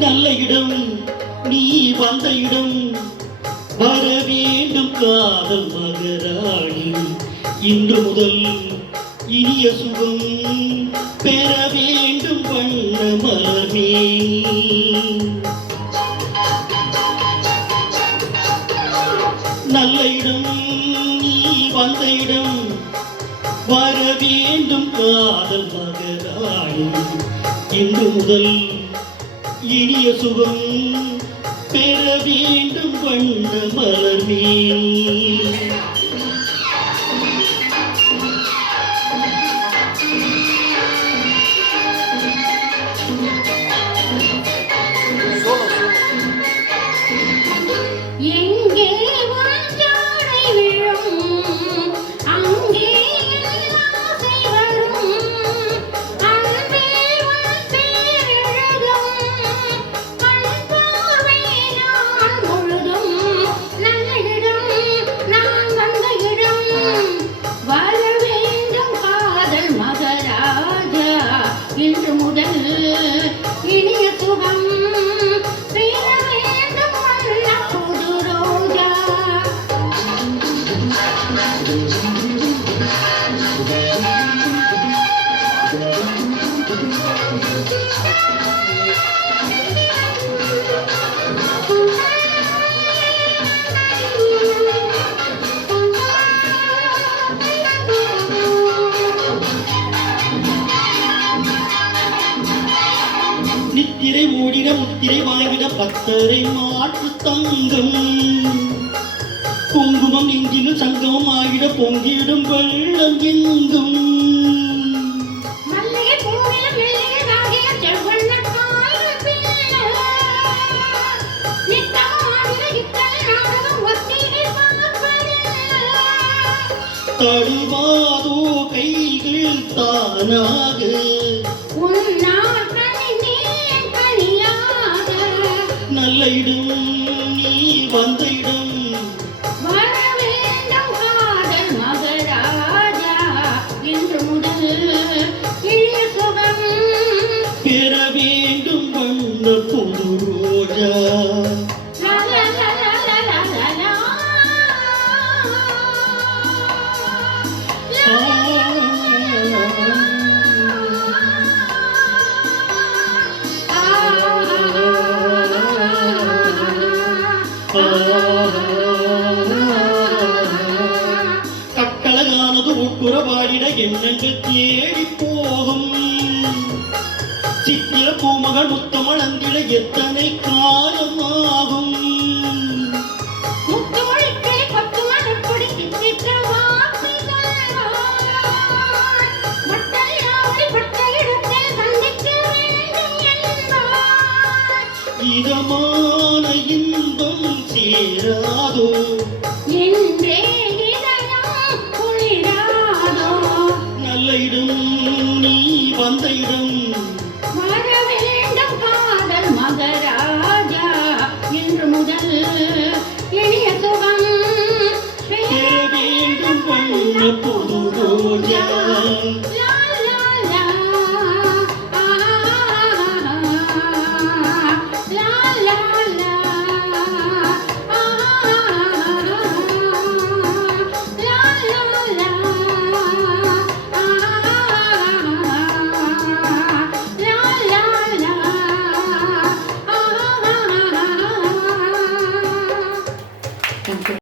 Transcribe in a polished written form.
நல்ல இடம் நீ வந்த இடம் வர வேண்டும் காதல் மகராணி இன்று முதல் இனிய சுகம் பெற வேண்டும் வண்ண மலமே நல்ல இடம் நீ வந்த இடம் வர வேண்டும் காதல் மகராணி இன்று முதல் இனிய சுகம் பெற வேண்டும் வண்ண மலர்மே இன்று முதல் இனிய சுகம் பெற வேண்டும் வண்ண புது ரோஜா நித்திரை ஓடிட முத்திரை வாங்கிட பத்தரை மாற்று தங்கம் குங்குமம் நெஞ்சிலும் சங்கமம் ஆகிட பொங்கிடும் வெள்ளம் எங்கும் தடுவாதோ கைகள் தானாக நல்ல இடம் நீ வந்த இடம் வர வேண்டும் காதல் மகராஜா இன்று முதல் இனிய சுகம் பெற வேண்டும் வண்ண புது ரோஜா கட்டழகானது உட்புறவாடிட எண்ணங்கள் தேடி போகும் சித்திர பூமகள் முத்தமளந்திட எத்தனை காலமாகும் இதமான இன்பம் சேராதோ என்றே இதயம் குளிராதோ நல்ல இடம் நீ வந்த இடம் வர வேண்டும் காதல் மகராஜா இன்று முதல் இனிய சுகம் பெற வேண்டும் வண்ண புது ரோஜா